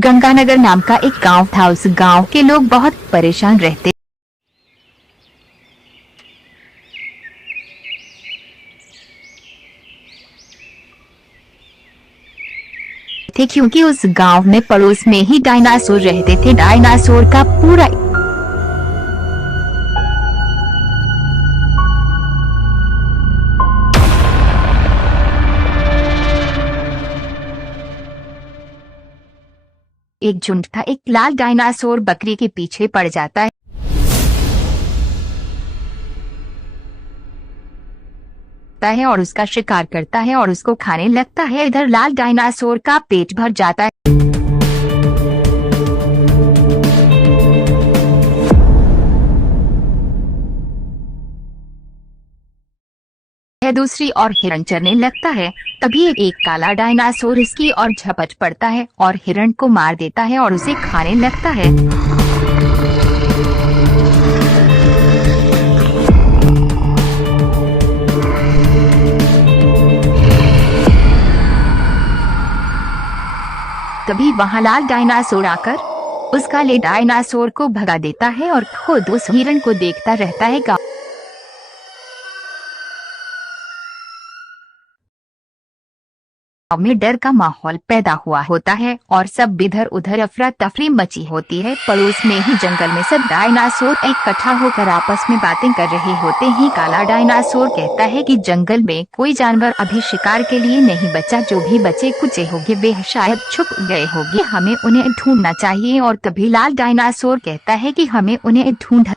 गंगानगर नाम का एक गांव था। उस गांव के लोग बहुत परेशान रहते थे क्योंकि उस गांव में पड़ोस में ही डायनासोर रहते थे। डायनासोर का पूरा एक झुंड था। एक लाल डायनासोर बकरी के पीछे पड़ जाता है और उसका शिकार करता है और उसको खाने लगता है। इधर लाल डायनासोर का पेट भर जाता है। दूसरी ओर हिरण चरने लगता है। तभी एक काला डायनासोर इसकी ओर झपट पड़ता है और हिरण को मार देता है और उसे खाने लगता है। तभी वहां लाल डायनासोर आकर उस काले डायनासोर को भगा देता है और खुद उस हिरण को देखता रहता है। गांव में डर का माहौल पैदा हुआ होता है और सब इधर उधर अफरा तफरी मची होती है। पड़ोस में ही जंगल में सब डायनासोर इकट्ठा होकर आपस में बातें कर रहे होते हैं। काला डायनासोर कहता है कि जंगल में कोई जानवर अभी शिकार के लिए नहीं बचा। जो भी बचे कुचे होंगे वे शायद छुप गए होंगे, हमें उन्हें ढूंढना चाहिए। और तभी लाल डायनासोर कहता है कि हमें उन्हें ढूंढ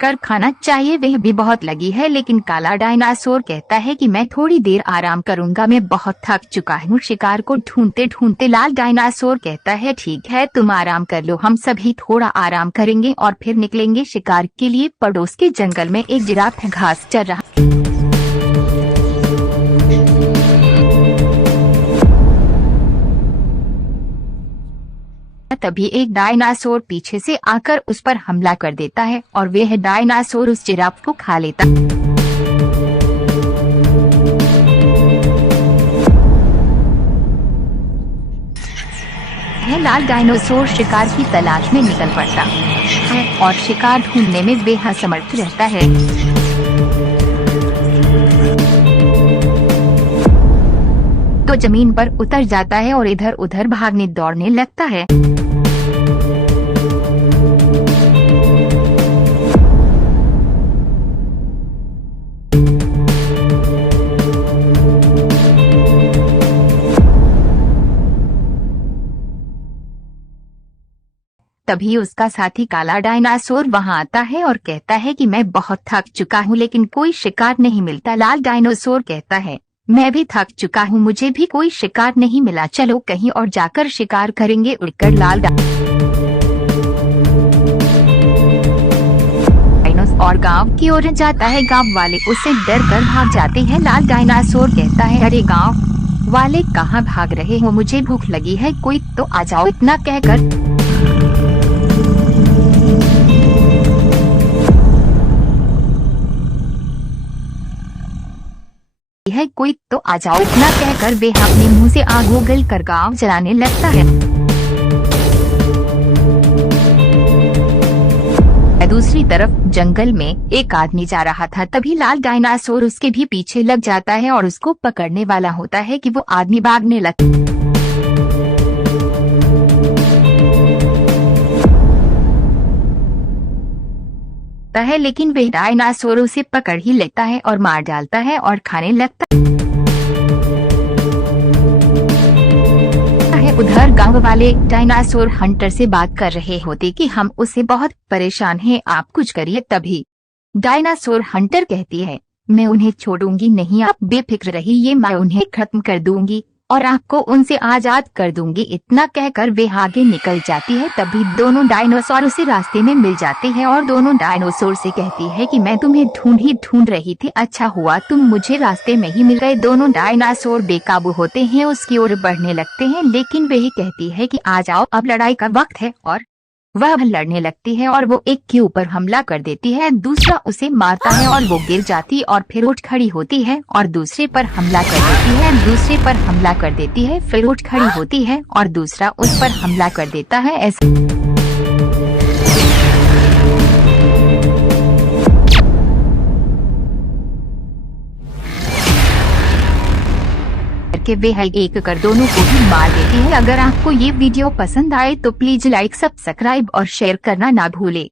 कर खाना चाहिए। वह भी बहुत लगी है, लेकिन काला डायनासोर कहता है कि मैं थोड़ी देर आराम करूंगा, मैं बहुत थक चुका हूँ शिकार को ढूंढते ढूंढते। लाल डायनासोर कहता है ठीक है, तुम आराम कर लो, हम सभी थोड़ा आराम करेंगे और फिर निकलेंगे शिकार के लिए। पड़ोस के जंगल में एक जिराफ घास चर रहा तभी एक डायनासोर पीछे से आकर उस पर हमला कर देता है और वह डायनासोर उस जिराफ को खा लेता है। लाल डायनासोर शिकार की तलाश में निकल पड़ता है और शिकार ढूंढने में बेहद समर्थ रहता है। तो जमीन पर उतर जाता है और इधर उधर भागने दौड़ने लगता है। तभी उसका साथी काला डायनासोर वहां आता है और कहता है कि मैं बहुत थक चुका हूँ, लेकिन कोई शिकार नहीं मिलता। लाल डायनासोर कहता है मैं भी थक चुका हूँ, मुझे भी कोई शिकार नहीं मिला, चलो कहीं और जाकर शिकार करेंगे। उड़कर लाल और गांव की ओर जाता है। गांव वाले उसे डर कर भाग जाते हैं। लाल डायनासोर कहता है अरे गांव वाले कहाँ भाग रहे हो, मुझे भूख लगी है, कोई तो आ जाओ। इतना कहकर है कोई तो आ जाओ। इतना कहकर वे अपने मुंह से आग उगल कर गाँव जलाने लगता है। दूसरी तरफ जंगल में एक आदमी जा रहा था। तभी लाल डायनासोर उसके भी पीछे लग जाता है और उसको पकड़ने वाला होता है कि वो आदमी भागने लगता है, लेकिन वह डायनासोर उसे पकड़ ही लेता है और मार डालता है और खाने लगता है। उधर गांव वाले डायनासोर हंटर से बात कर रहे होते कि हम उसे बहुत परेशान हैं, आप कुछ करिए। तभी डायनासोर हंटर कहती है मैं उन्हें छोड़ूंगी नहीं, आप बेफिक्र रहिए, मैं उन्हें खत्म कर दूंगी और आपको उनसे आजाद कर दूंगी। इतना कहकर वे आगे निकल जाती है। तभी दोनों डायनासोर उसे रास्ते में मिल जाते हैं और दोनों डायनासोर से कहती है कि मैं तुम्हें ढूंढ रही थी, अच्छा हुआ तुम मुझे रास्ते में ही मिल गए। दोनों डायनासोर बेकाबू होते हैं, उसकी ओर बढ़ने लगते हैं, लेकिन वही कहती है कि आ जाओ अब लड़ाई का वक्त है और वह लड़ने लगती है और वो एक के ऊपर हमला कर देती है, दूसरा उसे मारता है और वो गिर जाती और फिर उठ खड़ी होती है और दूसरे पर हमला कर देती है, दूसरे पर हमला कर देती है, फिर उठ खड़ी होती है और दूसरा उस पर हमला कर देता है। ऐसे करके वे एक कर दोनों को ही मार देती है। अगर आपको ये वीडियो पसंद आए तो प्लीज लाइक, सब्सक्राइब और शेयर करना ना भूले।